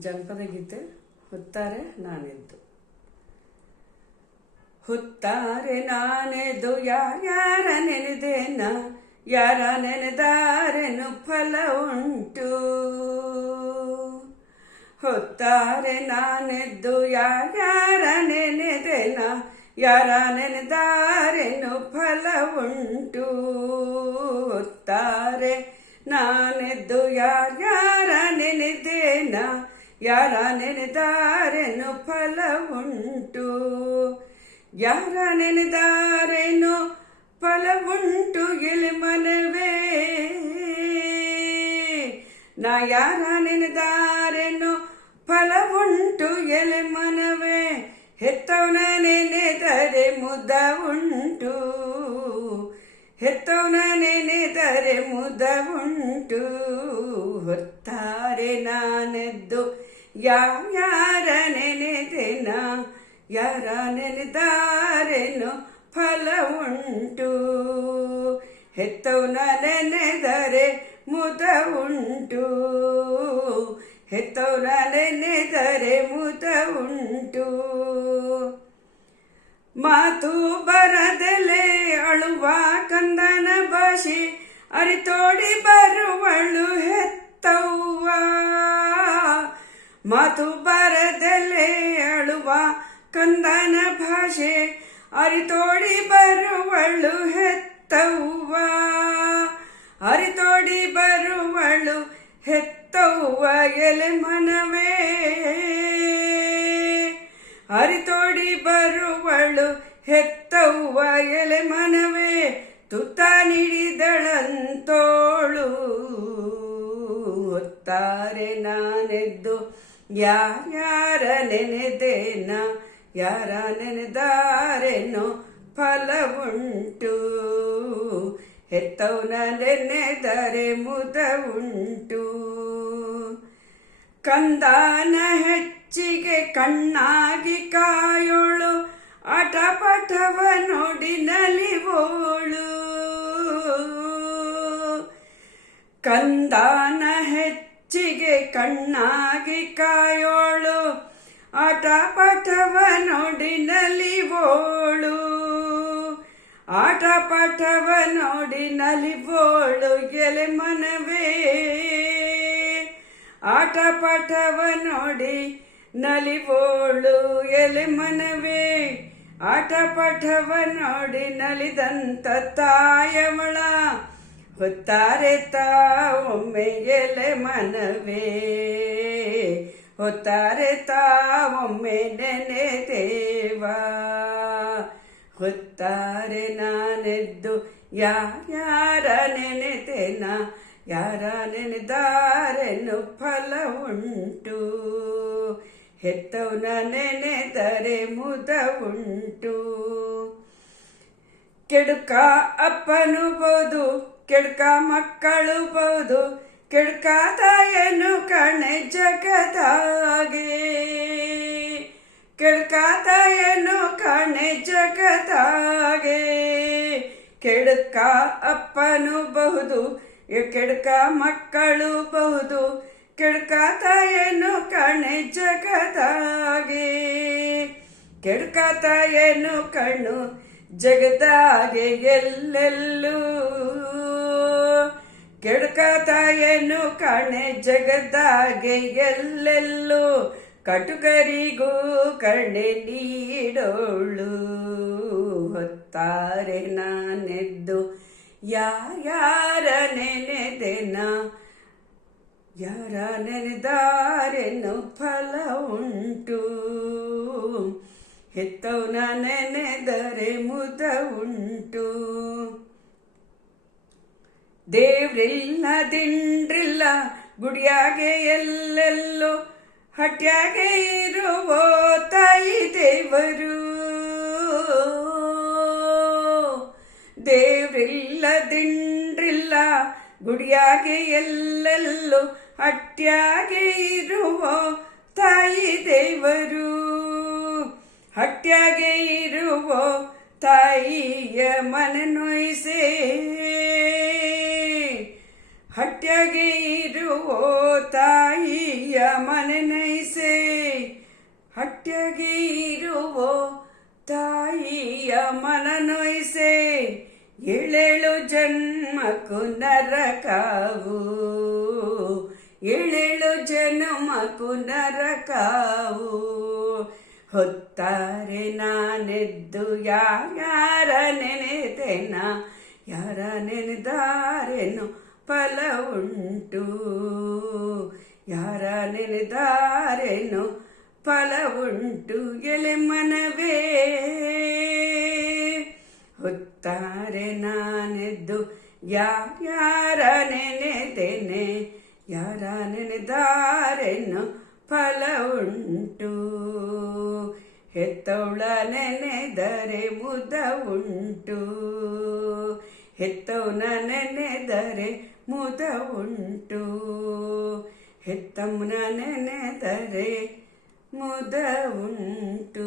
ಜನಪದ ಗೀತೆ ಹೊತ್ತಾರೆ ನಾನೆದ್ದು. ಹೊತ್ತಾರೆ ನಾನೆದ್ದು ಯಾರ್ಯಾರ ನೆನೆದೇನ, ಯಾರ ನೆನೆದಾರೆನು ಫಲ ಉಂಟು. ಹೊತ್ತಾರೆ ನಾನೆದ್ದು ಯಾರ್ಯಾರ ನೆನೆದೇನ, ಯಾರ ನೆನೆದಾರೆನು ಫಲ ಉಂಟು. ಹೊತ್ತಾರೆ ನಾನೆದ್ದು ಯಾರ್ಯಾರ ನೆನೆದೇನ, ಯಾರ ನೆನೆದಾರೆನು ಫಲ ಉಂಟು. ಯಾರ ನೆನೆದಾರೆನು ಫಲ ಉಂಟು ಎಲೆ ಮನವೇ, ನಾ ಯಾರ ನೆನೆದಾರೆನು ಫಲ ಉಂಟು ಎಲೆ ಮನವೇ. ಹೆತ್ತವನ ನೆನೆದರೆ ಮುದ ಉಂಟು, ಹೆತ್ತವನ ನೆನೆದರೆ ಮುದ ಉಂಟು. ಹೊತ್ತಾರೆ ನಾನೆದ್ದು ಯಾರ ನೆನೆದೆನ, ಯಾರ ನೆನೆದಾರೆನು ಫಲ ಉಂಟು. ಹೆತ್ತವನ ನೆನೆದರೆ ಮುದ ಉಂಟು, ಹೆತ್ತವನ ನೆನೆದರೆ ಮುದ ಉಂಟು. ಮಾತು ಬರದಲೆ ಅಳುವ ಕಂದನ ಭಾಷೆ, ಅರಿತೋಡಿ ಬರುವಳು ಹೆತ್ತವ್ವ. ಮಾತು ಬರದಲೆ ಅಳುವ ಕಂದನ ಭಾಷೆ, ಅರಿತೋಡಿ ಬರುವಳು ಹೆತ್ತವ್ವ. ಅರಿತೋಡಿ ಬರುವಳು ಹೆತ್ತವ್ವ ಎಲೆ ಮನವೇ, ಅರಿತೋಡಿ ಬರುವಳು ಹೆತ್ತವ್ವ ಎಲೆ ಮನವೇ. ತುತ್ತ ನೀಡಿದಳಂತೋಳು, ಹೊತ್ತಾರೆ ನಾನೆದ್ದು ಯಾರ್ಯಾರ ನೆನೆದೇನ, ಯಾರ ನೆನೆದಾರೆನು ಫಲ ಉಂಟು. ಹೆತ್ತವನ ನೆನೆದರೆ ಮುದ ಉಂಟು. ಕಂದಾನ ಹೆಚ್ಚಿಗೆ ಕಣ್ಣಾಗಿ ಕಾಯೋಳು, ಆಟಪಾಠವ ನೋಡಿ ನಲಿವೋಳು. ಕಂದಾನ ಹೆಚ್ಚಿಗೆ ಕಣ್ಣಾಗಿ ಕಾಯೋಳು, ಆಟಪಾಠವ ನೋಡಿ ನಲಿವೋಳು. ಆಟಪಾಠವ ನೋಡಿ ನಲಿವೋಳು ಎಲೆ ಮನವೇ, ಆಟಪಾಠವ ನೋಡಿ ನಲಿವೋಳು ಎಲೆ ಮನವೇ. ಆಟಪಾಠವ ನೋಡಿ ನಲಿದಂತ ತಾಯವಳ, ಹೊತ್ತಾರೆ ತಾವೊಮ್ಮೆ ಎಲೆ ಮನವೇ. ಹೊತ್ತಾರೆ ತಾವೊಮ್ಮೆ ನೆನೆದೇವ. ಹೊತ್ತಾರೆ ನಾನೆದ್ದು ಯಾರ ನೆನೆದೇನ, ಯಾರ ನೆನೆದಾರೆನು ಫಲ ಉಂಟು. ಹೆತ್ತವನ ನೆನೆದರೆ ಮುದ ಉಂಟು. ಕೆಡುಕ ಅಪ್ಪನು ಬಹುದು, ಕೆಡುಕ ಮಕ್ಕಳು ಬಹುದು, ಕೆಡುಕ ತಾಯನು ಕಣೆ ಜಗದಾಗೆ. ಕೆಡುಕ ತಾಯನು ಕಣೆ ಜಗದಾಗೆ. ಕೆಡುಕ ಅಪ್ಪನು ಬಹುದು, ಕೆಡುಕ ಮಕ್ಕಳು ಬಹುದು, ಕೆಡುಕ ತಾಯನು ಕಣೆ ಜಗದಾಗೆ. ಕೆಡುಕ ತಾಯನು ಕಣ್ಣು ಜಗದಾಗೆ ಎಲ್ಲೆಲ್ಲೂ. ಕೆಡುಕ ತಾಯನು ಕಣೆ ಜಗದಾಗೆ ಎಲ್ಲೆಲ್ಲೂ. ಕಟುಕರಿಗೂ ಕಣೆ ನೀಡೋಳು. ಹೊತ್ತಾರೆ ನಾನೆದ್ದು ಯಾರ ನೆನೆದೆನ, ಯಾರ ನೆನೆದಾರೆನು ಫಲ ಉಂಟು. ಹೆತ್ತವನ ನೆನೆದರೆ ಮುದ ಉಂಟು. ದೇವ್ರಿಲ್ಲ ದಿಂಡ್ರಿಲ್ಲ ಗುಡಿಯಾಗೆ ಎಲ್ಲೆಲ್ಲೋ, ಹಟ್ಯಾಗೆ ಇರುವ ತಾಯಿ ದೇವರು. ದೇವ್ರಿಲ್ಲ ದಿಂಡ್ರಿಲ್ಲ ಗುಡಿಯಾಗೆ ಎಲ್ಲೆಲ್ಲೋ, ಹಟ್ಯಾಗೆ ಇರುವ ತಾಯಿ ದೇವರು. ಹಟ್ಯಾಗೆ ಇರುವ ತಾಯಿಯ ಮನ ನೋಯಿಸೇ, ಹಟ್ಯಾಗೆ ಇರುವ ತಾಯಿಯ ಮನೆ ಹಟ್ಯಾಗೆ ಇರುವ ತಾಯಿಯ ಮನ ನೋಯಿಸೆ ಏಳೇಳು ಜನ್ಮಕ್ಕೂ ನರಕಾವು ಏಳೇಳು ಜನ್ಮಕ್ಕೂ ನರಕಾವು ಹೊತ್ತಾರೆ ನಾನೆದ್ದು ಯಾರ ನೆನೆದೆನ ಯಾರ ನೆನೆದಾರೇನು ಫಲ ಉಂಟು ಯಾರ ನೆನೆದಾರೇನು ಫಲ ಉಂಟು ಎಲೆ ಮನವೇ ಹೊತ್ತಾರೆ ನಾನೆದ್ದು ಯಾರ ನೆನೆದೇನೆ ಯಾರ ನೆನೆದಾರೇನು ಫಲ ಉಂಟು ಹೆತ್ತವಳ ನೆನೆದರೆ ಮುದ ಉಂಟು ಹೆತ್ತವನ ನೆನೆದರೆ ಮುದ ಉಂಟು ಹೆತ್ತಮ್ಮನ ನೆನೆದರೆ ಮುದ ಉಂಟು.